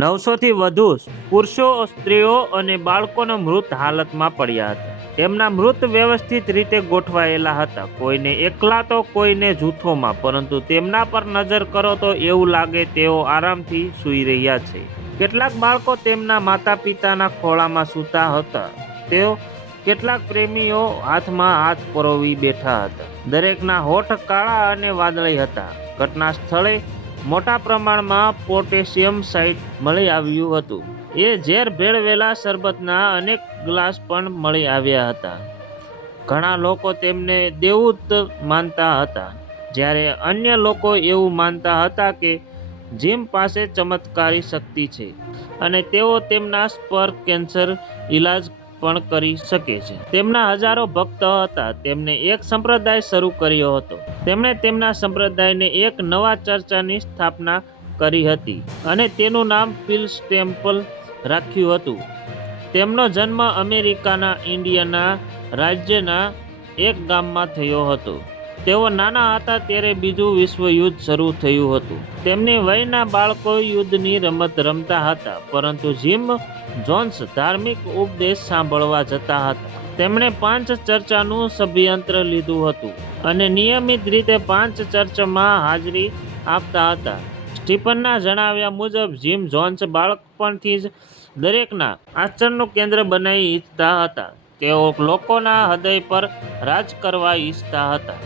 900થી વધુ પુરુષો, સ્ત્રીઓ અને બાળકોના મૃત હાલતમાં પડ્યા હતા. તેમના મૃત વ્યવસ્થિત રીતે ગોઠવાયેલા હતા, કોઈને એકલા તો કોઈને જૂથોમાં, પરંતુ તેમના પર નજર કરો તો એવું લાગે તેઓ આરામથી સૂઈ રહ્યા છે. કેટલાક બાળકો તેમના માતા પિતાના ખોળામાં સૂતા હતા. તેઓ કેટલાક પ્રેમીઓ હાથમાં હાથ પરોવી બેઠા હતા. દરેકના હોઠ કાળા અને વાદળી હતા. ઘટના સ્થળે મોટા પ્રમાણમાં પોટેશિયમ સાઇટ મળી આવ્યું હતું. એ ઝેર ભેળવેલા શરબતના અનેક ગ્લાસ પણ મળી આવ્યા હતા. ઘણા લોકો તેમને દેવદૂત માનતા હતા, જ્યારે અન્ય લોકો એવું માનતા હતા કે જીમ પાસે ચમત્કારી શક્તિ છે અને તેઓ તેમના પર કેન્સર ઇલાજ પણ કરી શકે છે. તેમના હજારો ભક્ત હતા. તેમણે એક સંપ્રદાય શરૂ કર્યો હતો. તેમણે તેમના સંપ્રદાયને એક નવા ચર્ચની સ્થાપના કરી હતી અને તેનું નામ પીલ્સ ટેમ્પલ રાખ્યું હતું. તેમનો જન્મ અમેરિકાના ઇન્ડિયાના રાજ્યના એક ગામમાં થયો હતો. તેઓ નાના હતા ત્યારે બીજું વિશ્વયુદ્ધ શરૂ થયું હતું. તેમની વયના બાળકો યુદ્ધની રમત રમતા હતા, પરંતુ જીમ જોન્સ ધાર્મિક ઉપદેશ સાંભળવા જતા હતા. તેમણે 5 ચર્ચનું સભ્યત્વ લીધું હતું અને નિયમિત રીતે 5 ચર્ચમાં હાજરી આપતા હતા. સ્ટીફનના જણાવ્યા મુજબ, જીમ જોન્સ બાળપણથી જ દરેકના આચરણનું કેન્દ્ર બનવા ઈચ્છતા હતા. તેઓ લોકોના હૃદય પર રાજ કરવા ઈચ્છતા હતા.